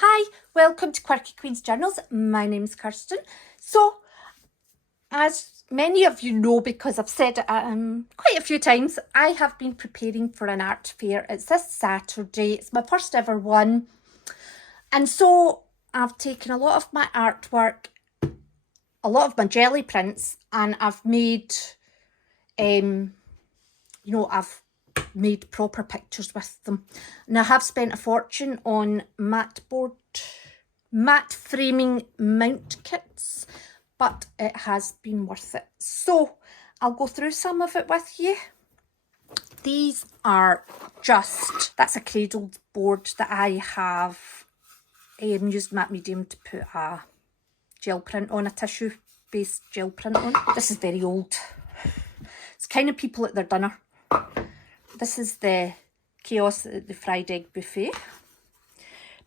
Hi, welcome to Quirky Queen's Journals. My name's Kirsten. So, as many of you know, because I've said it quite a few times, I have been preparing for an art fair. It's this Saturday. It's my first ever one. And so I've taken a lot of my artwork, a lot of my jelly prints, and I've made, I've made proper pictures with them. And I have spent a fortune on matte framing mount kits, but it has been worth it. So I'll go through some of it with you. These are that's a cradled board that I have used matte medium to put a gel print on, a tissue based gel print on. This is very old. It's kind of people at their dinner. This is the Chaos at the Fried Egg Buffet.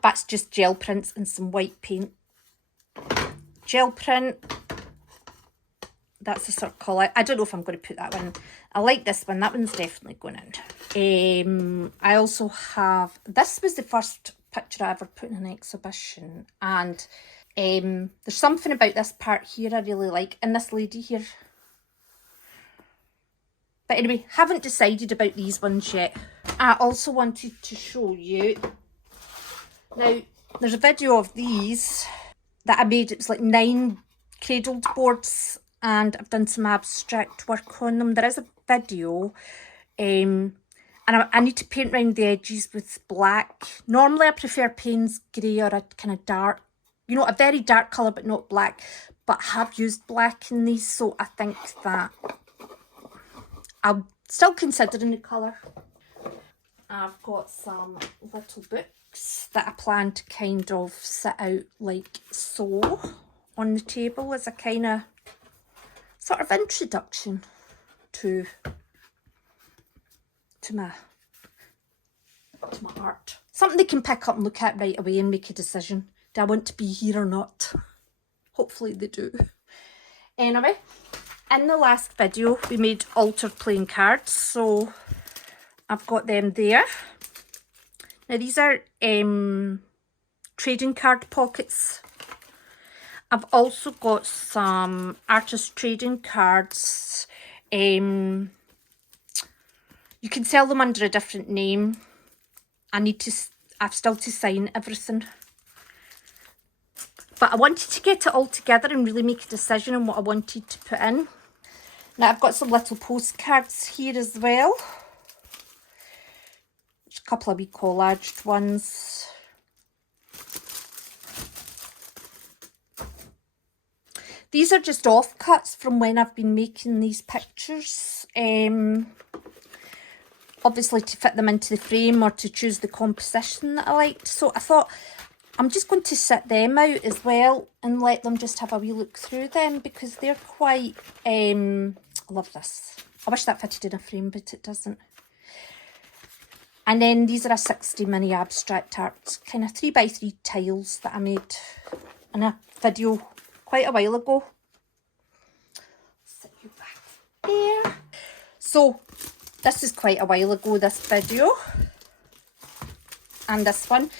That's just gel prints and some white paint. Gel print. That's a sort of collage. I don't know if I'm going to put that one. I like this one. That one's definitely going in. I also have... This was the first picture I ever put in an exhibition. And there's something about this part here I really like. And this lady here. But anyway, haven't decided about these ones yet. I also wanted to show you... Now, there's a video of these that I made. It was like 9 cradled boards. And I've done some abstract work on them. There is a video, and I need to paint around the edges with black. Normally I prefer Payne's grey or a kind of dark, a very dark colour but not black. But I have used black in these, so I think that I'm still considering the colour. I've got some little books that I plan to kind of sit out like so on the table as a kind of sort of introduction to my art. Something they can pick up and look at right away and make a decision. Do I want to be here or not? Hopefully they do. Anyway, in the last video we made altered playing cards, so I've got them there. Now these are trading card pockets. I've also got some artist trading cards. You can sell them under a different name. I've still to sign everything. But I wanted to get it all together and really make a decision on what I wanted to put in. Now I've got some little postcards here as well. There's a couple of wee collaged ones. These are just offcuts from when I've been making these pictures. Obviously to fit them into the frame or to choose the composition that I liked. So I thought I'm just going to set them out as well and let them just have a wee look through them, because they're quite... I love this. I wish that fitted in a frame, but it doesn't. And then these are a 60 mini abstract art, kind of 3x3 tiles that I made in a video quite a while ago. Set you back there. So this is quite a while ago, this video. And this one.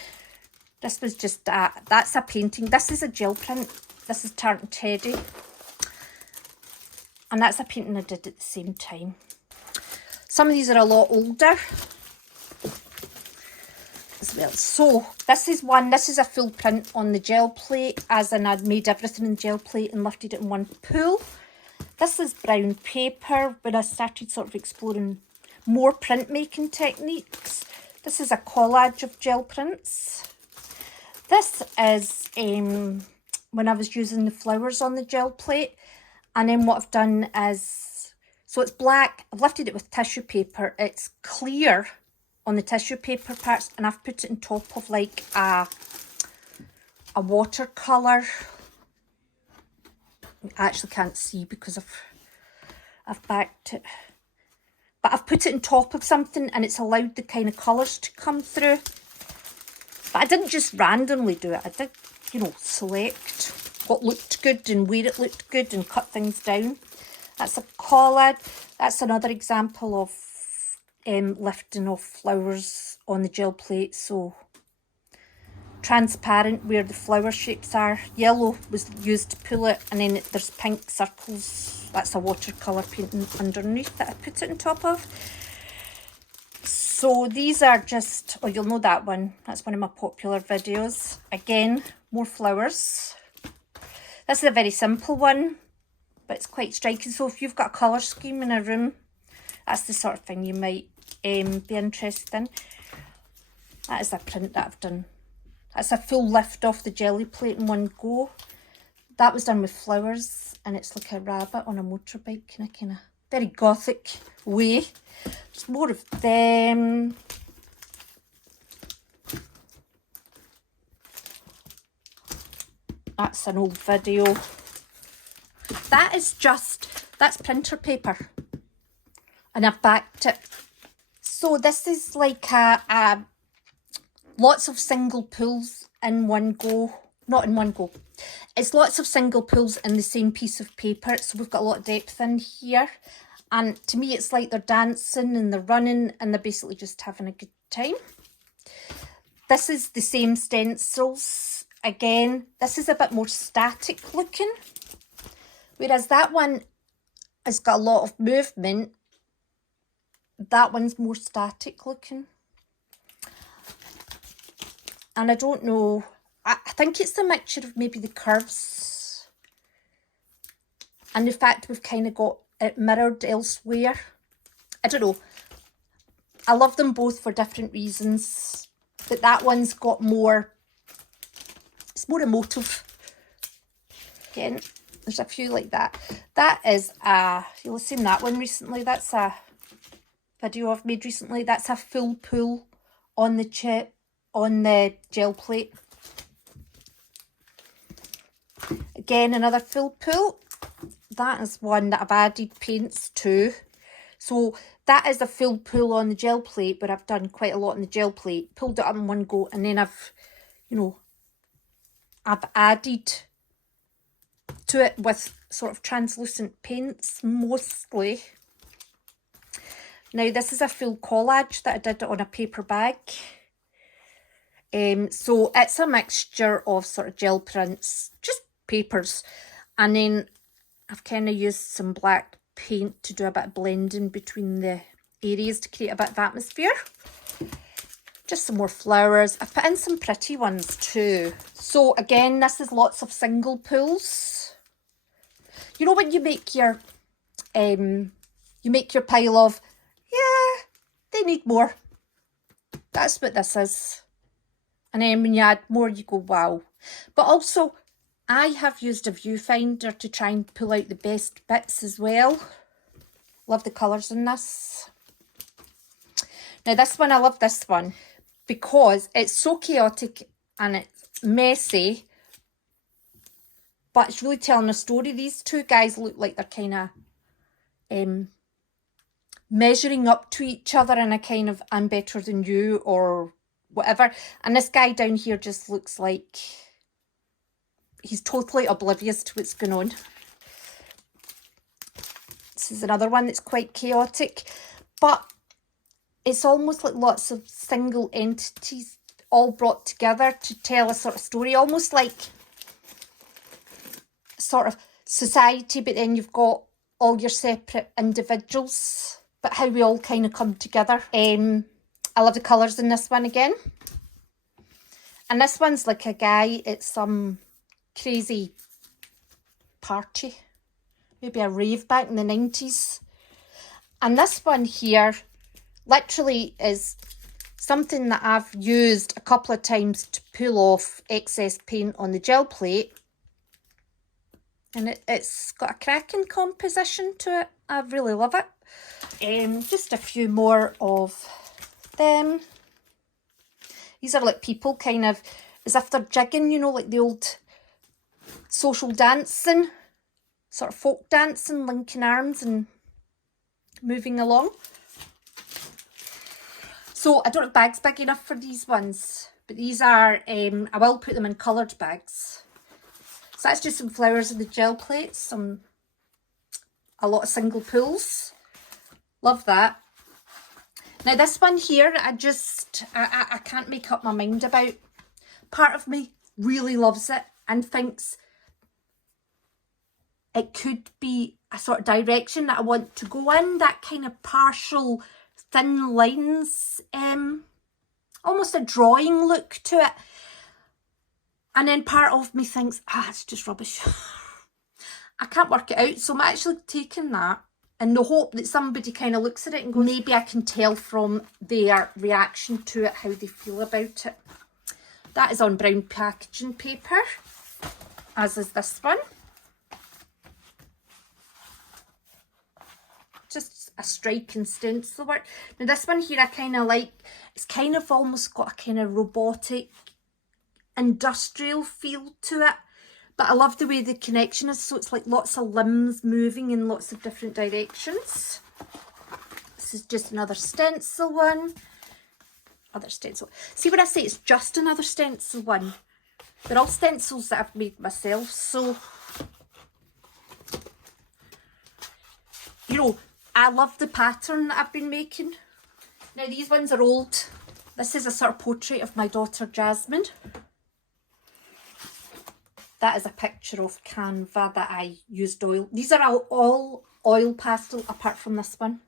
This was just that's a painting. This is a gel print. This is Tartan Teddy. And that's a painting I did at the same time. Some of these are a lot older as well. So this is a full print on the gel plate, as in I'd made everything in gel plate and lifted it in one pool. This is brown paper when I started sort of exploring more printmaking techniques. This is a collage of gel prints. This is when I was using the flowers on the gel plate, and then what I've done is, so it's black, I've lifted it with tissue paper, it's clear on the tissue paper parts, and I've put it on top of like a watercolour. I actually can't see because I've backed it. But I've put it on top of something and it's allowed the kind of colours to come through. But I didn't just randomly do it. I did, select what looked good and where it looked good and cut things down. That's a collage. That's another example of lifting off flowers on the gel plate. So transparent where the flower shapes are. Yellow was used to pull it, and then there's pink circles. That's a watercolour painting underneath that I put it on top of. So these are just, oh, you'll know that one. That's one of my popular videos. Again, more flowers. This is a very simple one, but it's quite striking. So if you've got a colour scheme in a room, that's the sort of thing you might be interested in. That is a print that I've done. That's a full lift off the jelly plate in one go. That was done with flowers, and it's like a rabbit on a motorbike in a kind of very gothic way. There's more of them. That's an old video. That is just, that's printer paper. And I've backed it. So this is like a lots of single pulls in one go. Not in one go. It's lots of single pulls in the same piece of paper. So we've got a lot of depth in here. And to me, it's like they're dancing and they're running and they're basically just having a good time. This is the same stencils. Again, this is a bit more static looking. Whereas that one has got a lot of movement. That one's more static looking. And I don't know, I think it's the mixture of maybe the curves and the fact we've kind of got it mirrored elsewhere. I don't know. I love them both for different reasons. But that one's got more, it's more emotive. Again, there's a few like that. That is you'll have seen that one recently. That's a video I've made recently. That's a full pull on the chip, on the gel plate. Again, another full pull. That is one that I've added paints to. So that is a full pull on the gel plate, but I've done quite a lot on the gel plate. Pulled it up in one go, and then I've, you know, I've added to it with sort of translucent paints mostly. Now this is a full collage that I did on a paper bag. So it's a mixture of sort of gel prints, just papers, and then I've kind of used some black paint to do a bit of blending between the areas to create a bit of atmosphere. Just some more flowers. I've put in some pretty ones too. So again, this is lots of single pulls. You know when you make your pile of, yeah, they need more. That's what this is. And then when you add more, you go, wow. But also, I have used a viewfinder to try and pull out the best bits as well. Love the colours in this. Now this one, I love this one because it's so chaotic and it's messy, but it's really telling a story. These two guys look like they're kind of measuring up to each other in a kind of I'm better than you or whatever. And this guy down here just looks like he's totally oblivious to what's going on. This is another one that's quite chaotic, but it's almost like lots of single entities all brought together to tell a sort of story, almost like sort of society, but then you've got all your separate individuals, but how we all kind of come together. I love the colours in this one again. And this one's like a guy at some crazy party, maybe a rave back in the 90s. And this one here literally is something that I've used a couple of times to pull off excess paint on the gel plate. And it's got a cracking composition to it. I really love it. Just a few more of them. These are like people kind of as if they're jigging, you know, like the old social dancing, sort of folk dancing, linking arms and moving along. So I don't have bags big enough for these ones, but these are, I will put them in coloured bags. So that's just some flowers in the gel plates, a lot of single pulls. Love that. Now this one here, I can't make up my mind about, part of me really loves it and thinks it could be a sort of direction that I want to go in, that kind of partial thin lines, almost a drawing look to it. And then part of me thinks, it's just rubbish. I can't work it out. So I'm actually taking that in the hope that somebody kind of looks at it and goes, maybe I can tell from their reaction to it how they feel about it. That is on brown packaging paper, as is this one. Just a striking stencil work. Now this one here I kind of like. It's kind of almost got a kind of robotic, industrial feel to it. But I love the way the connection is. So it's like lots of limbs moving in lots of different directions. This is just another stencil one. Other stencil. See when I say it's just another stencil one? They're all stencils that I've made myself. So, you know, I love the pattern that I've been making. Now these ones are old. This is a sort of portrait of my daughter Jasmine. That is a picture of Canva that I used oil. These are all oil pastel apart from this one.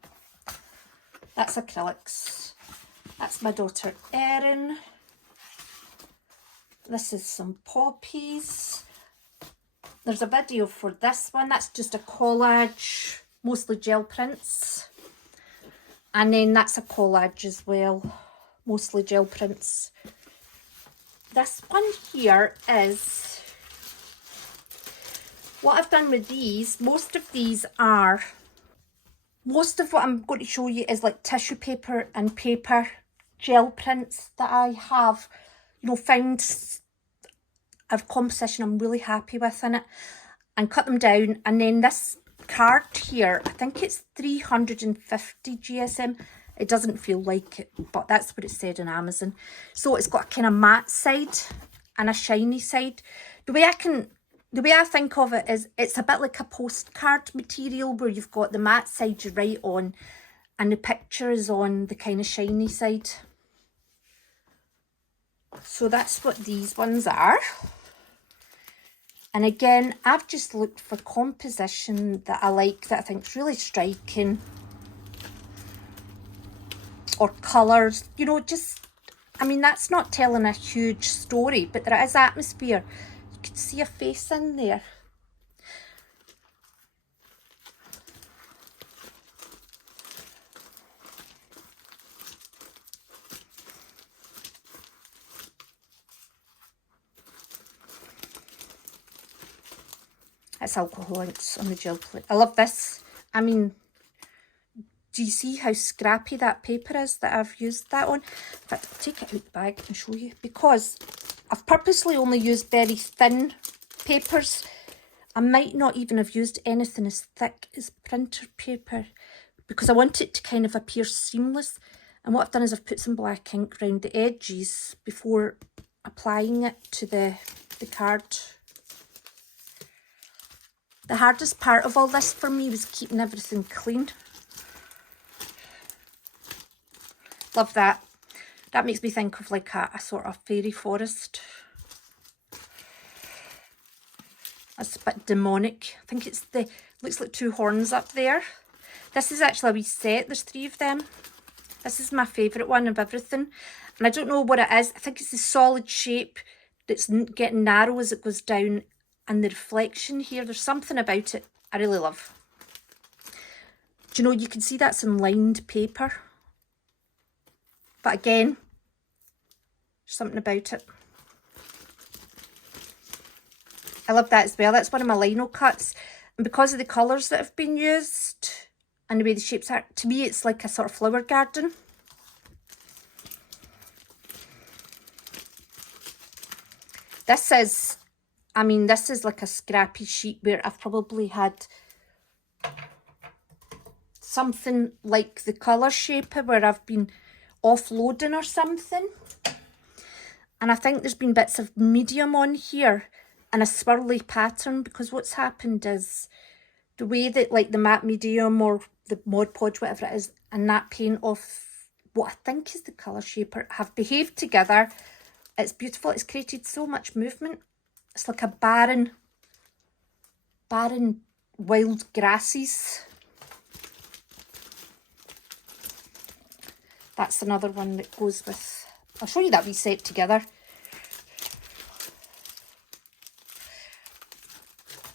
That's acrylics. That's my daughter Erin. This is some poppies. There's a video for this one. That's just a collage, mostly gel prints. And then that's a collage as well, mostly gel prints. This one here is, what I've done with these, most of what I'm going to show you is like tissue paper and paper gel prints that I have, you know, found a composition I'm really happy with in it and cut them down. And then this card here, I think it's 350 GSM. It doesn't feel like it, but that's what it said on Amazon. So it's got a kind of matte side and a shiny side. The way I think of it is it's a bit like a postcard material where you've got the matte side you write on and the picture is on the kind of shiny side. So that's what these ones are. And again, I've just looked for composition that I like, that I think is really striking. Or colours, you know, just, I mean, that's not telling a huge story, but there is atmosphere. You can see a face in there. It's alcohol inks on the gel plate. I love this. I mean, do you see how scrappy that paper is that I've used that on? In fact, I'll take it out the bag and show you, because I've purposely only used very thin papers. I might not even have used anything as thick as printer paper because I want it to kind of appear seamless. And what I've done is I've put some black ink around the edges before applying it to the card. The hardest part of all this for me was keeping everything clean. Love that. That makes me think of like a sort of fairy forest. That's a bit demonic. I think it's looks like two horns up there. This is actually a wee set. There's 3 of them. This is my favourite one of everything. And I don't know what it is. I think it's the solid shape that's getting narrow as it goes down. And the reflection here, there's something about it I really love. Do you know, you can see that's in lined paper. But again, there's something about it. I love that as well. That's one of my lino cuts. And because of the colours that have been used and the way the shapes are, to me it's like a sort of flower garden. This is, I mean, this is like a scrappy sheet where I've probably had something like the colour shaper where I've been offloading or something. And I think there's been bits of medium on here and a swirly pattern, because what's happened is the way that like the matte medium or the Mod Podge, whatever it is, and that paint off what I think is the colour shaper have behaved together It's beautiful. It's created so much movement. It's like a barren wild grasses. That's another one that goes with, I'll show you that wee set together.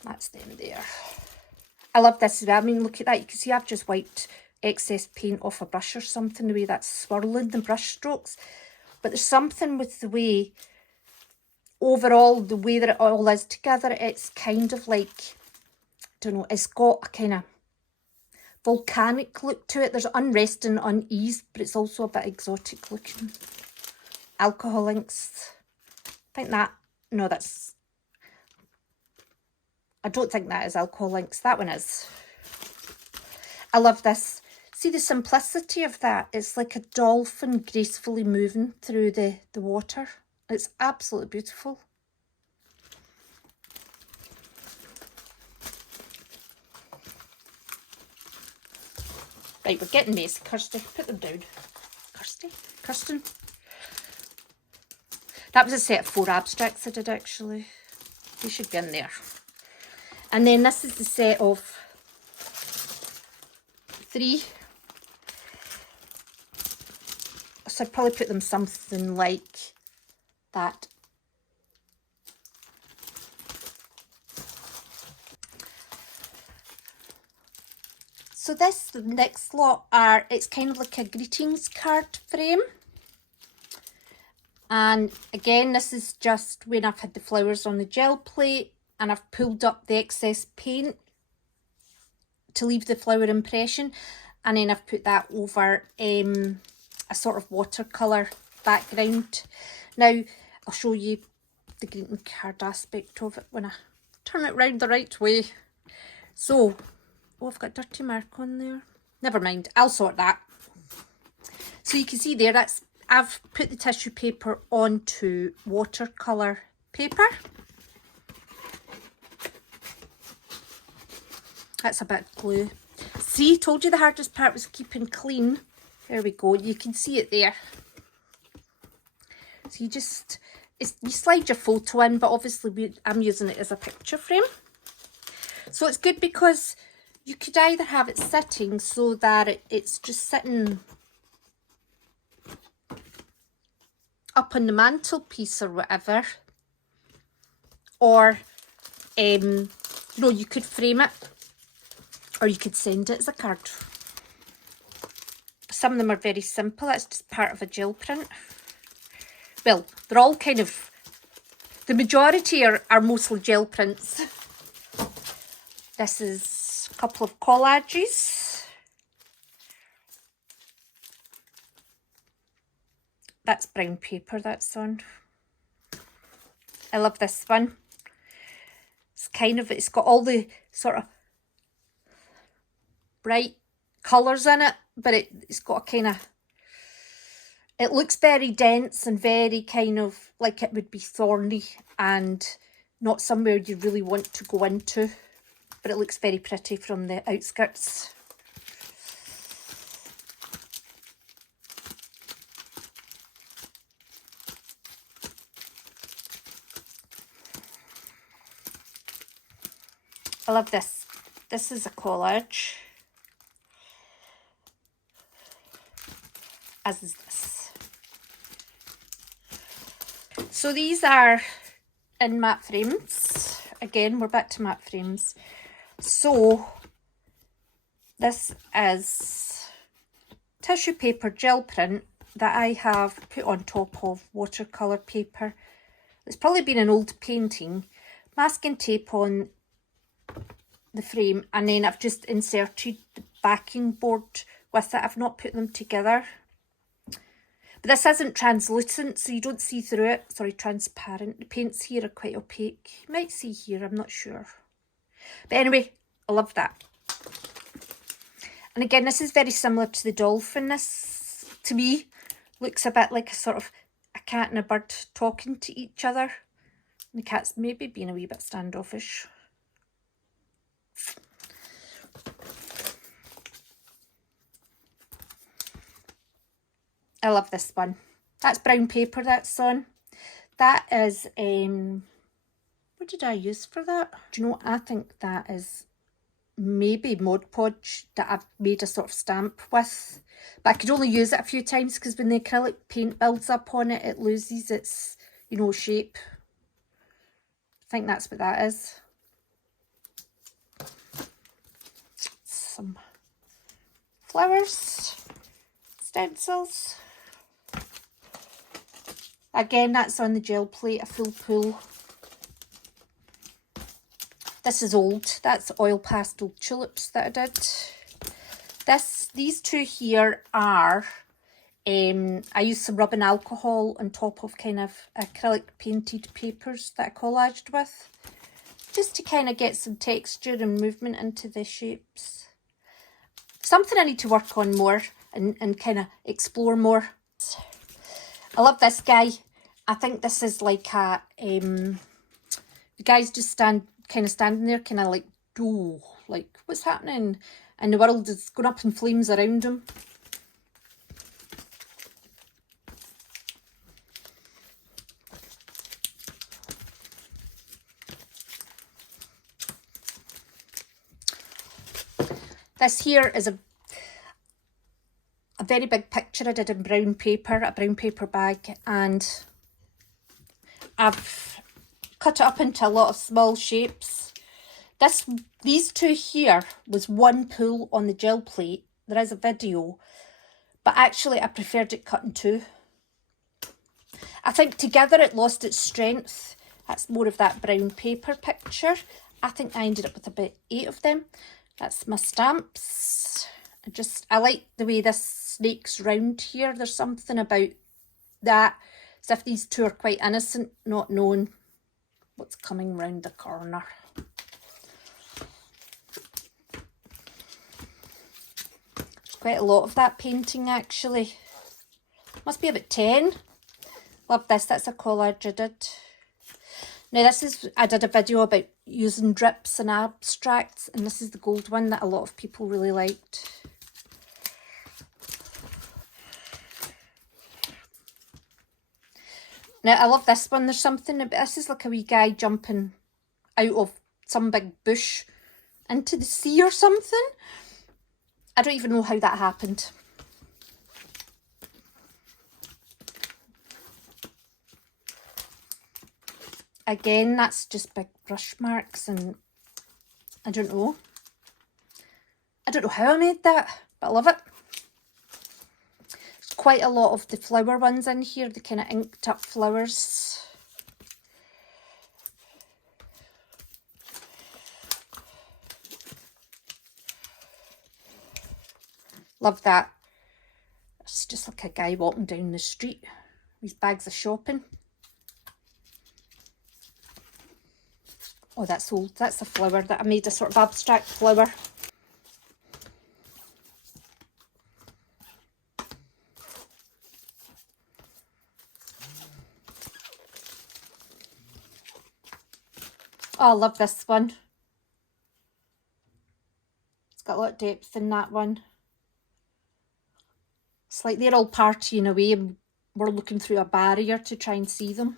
That's them there. I love this as well. I mean, look at that. You can see I've just wiped excess paint off a brush or something, the way that's swirling the brush strokes. But there's something with the way, overall, the way that it all is together, it's kind of like, I don't know, it's got a kind of volcanic look to it. There's unrest and unease, but it's also a bit exotic looking. Alcohol inks. I think that, no, that's, I don't think that is alcohol inks. That one is. I love this. See the simplicity of that? It's like a dolphin gracefully moving through the water. It's absolutely beautiful. Right, we're getting messy, Kirsty. Put them down. Kirsten. That was a set of 4 abstracts I did, actually. They should be in there. And then this is the set of 3. So I'd probably put them something like that. So this, the next lot are, it's kind of like a greetings card frame. And again, this is just when I've had the flowers on the gel plate and I've pulled up the excess paint to leave the flower impression. And then I've put that over a sort of watercolour background. Now, I'll show you the greeting card aspect of it when I turn it round the right way. So, oh, I've got a dirty mark on there. Never mind, I'll sort that. So you can see there, that's, I've put the tissue paper onto watercolour paper. That's a bit of glue. See, told you the hardest part was keeping clean. There we go, you can see it there. So you just, you slide your photo in, but obviously I'm using it as a picture frame. So it's good because you could either have it sitting so that it's just sitting up on the mantelpiece or whatever, or you know, you could frame it, or you could send it as a card. Some of them are very simple. That's just part of a gel print. Well, they're all kind of, the majority are mostly gel prints. This is a couple of collages. That's brown paper that's on. I love this one. It's kind of, it's got all the sort of bright colours in it, but it's got a kind of, it looks very dense and very kind of like it would be thorny and not somewhere you really want to go into, but it looks very pretty from the outskirts. I love this. This is a collage, as is this. So these are in matte frames. Again, we're back to matte frames. So this is tissue paper gel print that I have put on top of watercolour paper. It's probably been an old painting. Masking tape on the frame, and then I've just inserted the backing board with it. I've not put them together. But this isn't translucent, so you don't see through it. Sorry, transparent. The paints here are quite opaque. You might see here, I'm not sure. But anyway, I love that. And again, this is very similar to the dolphin. This, to me, looks a bit like a sort of a cat and a bird talking to each other. And the cat's maybe being a wee bit standoffish. I love this one. That's brown paper that's on. That is, what did I use for that? Do you know what? I think that is maybe Mod Podge that I've made a sort of stamp with. But I could only use it a few times because when the acrylic paint builds up on it, it loses its, you know, shape. I think that's what that is. Some flowers, stencils. Again, that's on the gel plate, a full pull. This is old. That's oil pastel tulips that I did. These two here are, I used some rubbing alcohol on top of kind of acrylic painted papers that I collaged with, just to kind of get some texture and movement into the shapes. Something I need to work on more and kind of explore more. I love this guy. I think this is like a, the guy's just standing there, kind of like, oh, like, what's happening? And the world is going up in flames around him. This here is a very big picture I did in brown paper, a brown paper bag, and I've cut it up into a lot of small shapes. These two here was one pull on the gel plate. There is a video, but actually I preferred it cut in two. I think together it lost its strength. That's more of that brown paper picture. I think I ended up with about 8 of them. That's my stamps. I like the way this snakes round here. There's something about that, as if these two are quite innocent, not knowing what's coming round the corner. There's quite a lot of that painting actually. Must be about 10. Love this. That's a collage I did. Now I did a video about using drips and abstracts, and this is the gold one that a lot of people really liked. Now I love this one. There's something about this, is like a wee guy jumping out of some big bush into the sea or something. I don't even know how that happened. Again, that's just big brush marks, and I don't know how I made that, but I love it. There's quite a lot of the flower ones in here, the kind of inked up flowers. Love that. It's just like a guy walking down the street with his bags of shopping. Oh, that's old. That's a flower that I made, a sort of abstract flower. Oh, I love this one. It's got a lot of depth in that one. It's like they're all partying away and we're looking through a barrier to try and see them.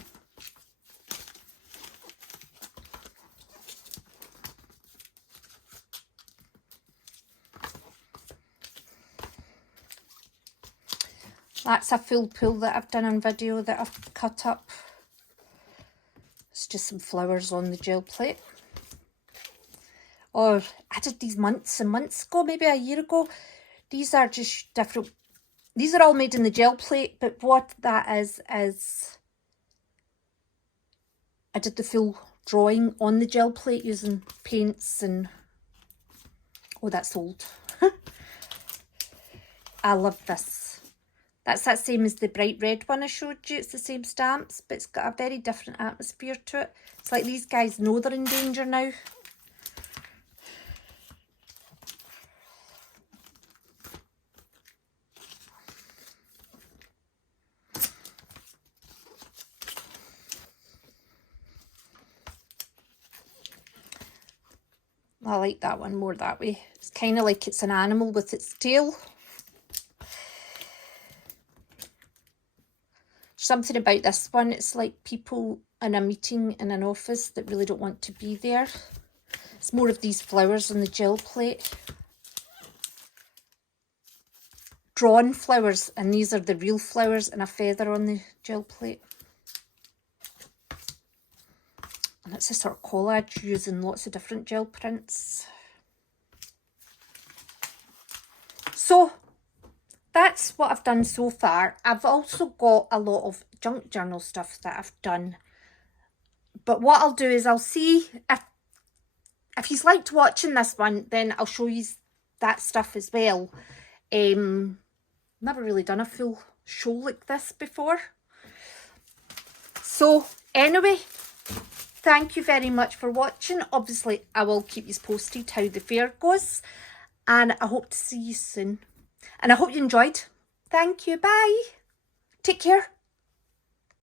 That's a full pull that I've done on video that I've cut up. It's just some flowers on the gel plate. Oh, I did these months and months ago, maybe a year ago. These are just different. These are all made in the gel plate, but what that is I did the full drawing on the gel plate using paints and... Oh, that's old. I love this. That's that same as the bright red one I showed you. It's the same stamps, but it's got a very different atmosphere to it. It's like these guys know they're in danger now. I like that one more that way. It's kind of like it's an animal with its tail. There's something about this one. It's like people in a meeting in an office that really don't want to be there. It's more of these flowers on the gel plate. Drawn flowers, and these are the real flowers and a feather on the gel plate. And it's a sort of collage using lots of different gel prints. So that's what I've done so far. I've also got a lot of junk journal stuff that I've done. But what I'll do is I'll see if he's liked watching this one, then I'll show you that stuff as well. Never really done a full show like this before. So anyway, thank you very much for watching. Obviously, I will keep you posted how the fair goes. And I hope to see you soon. And I hope you enjoyed. Thank you. Bye. Take care.